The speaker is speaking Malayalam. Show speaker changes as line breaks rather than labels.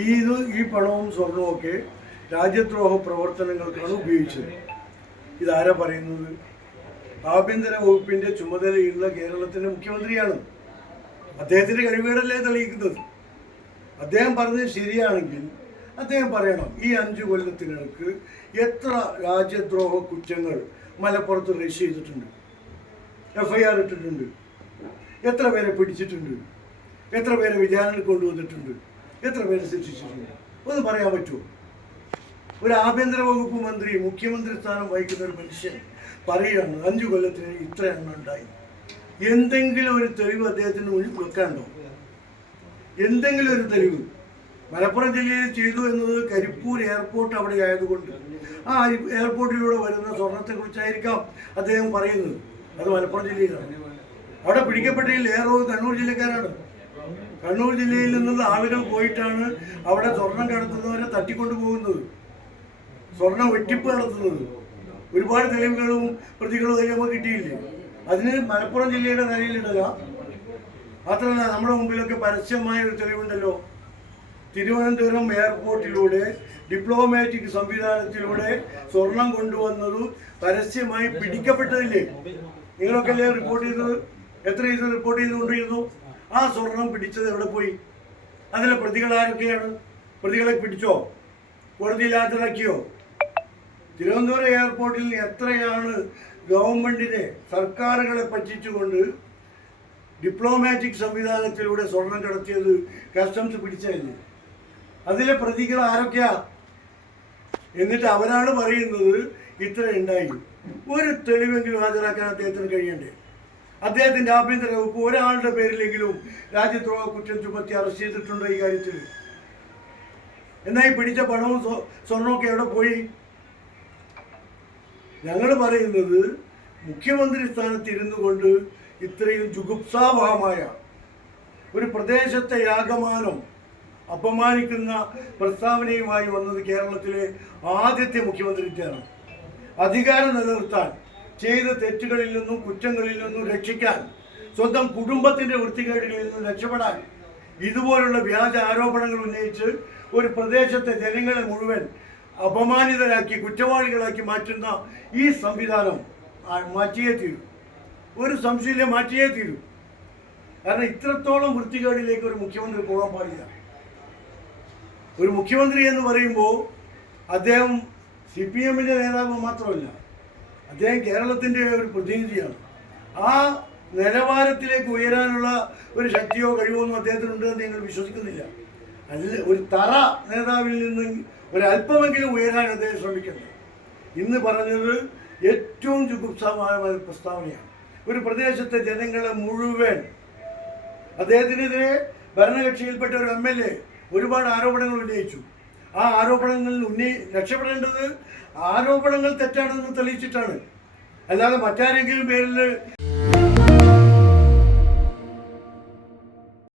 ഈ ഇത് ഈ പണവും സ്വർണവും ഒക്കെ രാജ്യദ്രോഹ പ്രവർത്തനങ്ങൾക്കാണ് ഉപയോഗിച്ചത്. ഇതാരാ പറയുന്നത്? ആഭ്യന്തര വകുപ്പിന്റെ ചുമതലയുള്ള കേരളത്തിന്റെ മുഖ്യമന്ത്രിയാണ്. അദ്ദേഹത്തിന്റെ കഴിവേടല്ലേ തെളിയിക്കുന്നത്? അദ്ദേഹം പറഞ്ഞത് ശരിയാണെങ്കിൽ അദ്ദേഹം പറയണം ഈ അഞ്ചു കൊല്ലത്തിനിടക്ക് എത്ര രാജ്യദ്രോഹ കുറ്റങ്ങൾ മലപ്പുറത്ത് രജിസ്റ്റർ ചെയ്തിട്ടുണ്ട്? എഫ്ഐആർ ഇട്ടിട്ടുണ്ട്. എത്ര പേരെ പിടിച്ചിട്ടുണ്ട്? എത്ര പേരെ വിചാരണ കൊണ്ടുവന്നിട്ടുണ്ട്? എത്ര പേര് ശിക്ഷിച്ചിട്ടുണ്ട് ഒന്ന് പറയാൻ പറ്റുമോ? ഒരു ആഭ്യന്തര വകുപ്പ് മന്ത്രി മുഖ്യമന്ത്രി സ്ഥാനം വഹിക്കുന്ന ഒരു മനുഷ്യൻ പറയുകയാണ് അഞ്ചു കൊല്ലത്തിന് ഇത്ര എണ്ണം ഉണ്ടായി. എന്തെങ്കിലും ഒരു തെളിവ് അദ്ദേഹത്തിന് മുന്നിൽ വെക്കാണ്ടോ എന്തെങ്കിലും ഒരു തെളിവ്. മലപ്പുറം ജില്ലയിൽ ചെയ്തു എന്നത് കരിപ്പൂർ എയർപോർട്ട് അവിടെ ആയതുകൊണ്ട്. ആ എയർപോർട്ടിലൂടെ വരുന്ന സ്വർണത്തെക്കുറിച്ചായിരിക്കാം അദ്ദേഹം പറയുന്നത്. അത് മലപ്പുറം ജില്ലയിലാണ്. അവിടെ പിടിക്കപ്പെട്ടതിൽ ഏറോ കണ്ണൂർ ജില്ലക്കാരാണ്. കണ്ണൂർ ജില്ലയിൽ നിന്നുള്ള ആളുകൾ പോയിട്ടാണ് അവിടെ സ്വർണം കടത്തുന്നവരെ തട്ടിക്കൊണ്ടു പോകുന്നത് സ്വർണം വെട്ടിപ്പ് നടത്തുന്നത്. ഒരുപാട് തെളിവുകളും പ്രതികളും അതിൽ നമുക്ക് കിട്ടിയില്ലേ? അതിന് മലപ്പുറം ജില്ലയുടെ നിലയിലിടുക മാത്രമല്ല നമ്മുടെ മുമ്പിലൊക്കെ പരസ്യമായ ഒരു തെളിവുണ്ടല്ലോ. തിരുവനന്തപുരം എയർപോർട്ടിലൂടെ ഡിപ്ലോമാറ്റിക് സംവിധാനത്തിലൂടെ സ്വർണം കൊണ്ടുവന്നത് പരസ്യമായി പിടിക്കപ്പെട്ടതില്ലേ? നിങ്ങളൊക്കെ അല്ലേ റിപ്പോർട്ട് ചെയ്തത്? എത്ര ദിവസം റിപ്പോർട്ട് ചെയ്ത് കൊണ്ടിരുന്നു ആ സ്വർണം പിടിച്ചത് എവിടെ പോയി? അതിലെ പ്രതികൾ ആരൊക്കെയാണ്? പ്രതികളെ പിടിച്ചോ? കോടതിയിൽ ഹാജരാക്കിയോ തിരുവനന്തപുരം എയർപോർട്ടിൽ എത്രയാണ് ഗവൺമെന്റിനെ സർക്കാരുകളെ പറ്റിച്ചുകൊണ്ട് ഡിപ്ലോമാറ്റിക് സംവിധാനത്തിലൂടെ സ്വർണം കടത്തിയത് കസ്റ്റംസ് പിടിച്ചതല്ലേ? അതിലെ പ്രതികൾ ആരൊക്കെയാ? എന്നിട്ട് അവരാണ് പറയുന്നത് ഇത്ര ഉണ്ടായി. ഒരു തെളിവെങ്കിലും ഹാജരാക്കാൻ അദ്ദേഹത്തിന് കഴിയണ്ടേ? അദ്ദേഹത്തിന്റെ ആഭ്യന്തര വകുപ്പ് ഒരാളുടെ പേരിലെങ്കിലും രാജ്യദ്രോഹ കുറ്റം ചുമത്തി അറസ്റ്റ് ചെയ്തിട്ടുണ്ടോ ഈ കാര്യത്തിൽ. എന്നാൽ ഈ പിടിച്ച പണവും സ്വ- സ്വർണമൊക്കെ എവിടെ പോയി? ഞങ്ങൾ പറയുന്നത് മുഖ്യമന്ത്രി സ്ഥാനത്ത് ഇരുന്നു കൊണ്ട് ഇത്രയും ജുഗുപ്സാവഹമായ ഒരു പ്രദേശത്തെ യാഗമാനം അപമാനിക്കുന്ന പ്രസ്താവനയുമായി വന്നത് കേരളത്തിലെ ആദ്യത്തെ മുഖ്യമന്ത്രിക്കാണ്. അധികാരം നിലനിർത്താൻ ചെയ്ത തെറ്റുകളിൽ നിന്നും കുറ്റങ്ങളിൽ നിന്നും രക്ഷിക്കാൻ സ്വന്തം കുടുംബത്തിന്റെ വൃത്തികേടുകളിൽ നിന്നും രക്ഷപ്പെടാൻ ഇതുപോലുള്ള വ്യാജ ആരോപണങ്ങൾ ഉന്നയിച്ച് ഒരു പ്രദേശത്തെ ജനങ്ങളെ മുഴുവൻ അപമാനിതരാക്കി കുറ്റവാളികളാക്കി മാറ്റുന്ന ഈ സംവിധാനം മാറ്റിയേ തീരൂ. ഒരു സംശയമില്ല മാറ്റിയേ തീരൂ. കാരണം ഇത്രത്തോളം വൃത്തികേടിലേക്ക് ഒരു മുഖ്യമന്ത്രി പോകാൻ പാടില്ല. ഒരു മുഖ്യമന്ത്രി എന്ന് പറയുമ്പോൾ അദ്ദേഹം സി പി എമ്മിന്റെ നേതാവ് മാത്രമല്ല അദ്ദേഹം കേരളത്തിന്റെ ഒരു പ്രതിനിധിയാണ്. ആ നിലവാരത്തിലേക്ക് ഉയരാനുള്ള ഒരു ശക്തിയോ കഴിവോ ഒന്നും അദ്ദേഹത്തിനുണ്ടെന്ന് നിങ്ങൾ വിശ്വസിക്കുന്നില്ല. അല്ല ഒരു തറ നേതാവിൽ നിന്ന് ഒരല്പമെങ്കിലും ഉയരാൻ അദ്ദേഹം ശ്രമിക്കുന്നത് ഇന്ന് പറഞ്ഞത് ഏറ്റവും ജുഗുപ്സമായ പ്രസ്താവനയാണ്. ഒരു പ്രദേശത്തെ ജനങ്ങളെ മുഴുവൻ അദ്ദേഹത്തിനെതിരെ ഭരണകക്ഷിയിൽപ്പെട്ട ഒരു എം എൽ എ ഒരുപാട് ആരോപണങ്ങൾ ഉന്നയിച്ചു. ആ ആരോപണങ്ങളിൽ ഉന്നയി രക്ഷപ്പെടേണ്ടത് ആരോപണങ്ങൾ തെറ്റാണെന്ന് തെളിയിച്ചിട്ടാണ്. അല്ലാതെ മറ്റാരെങ്കിലും പേരിൽ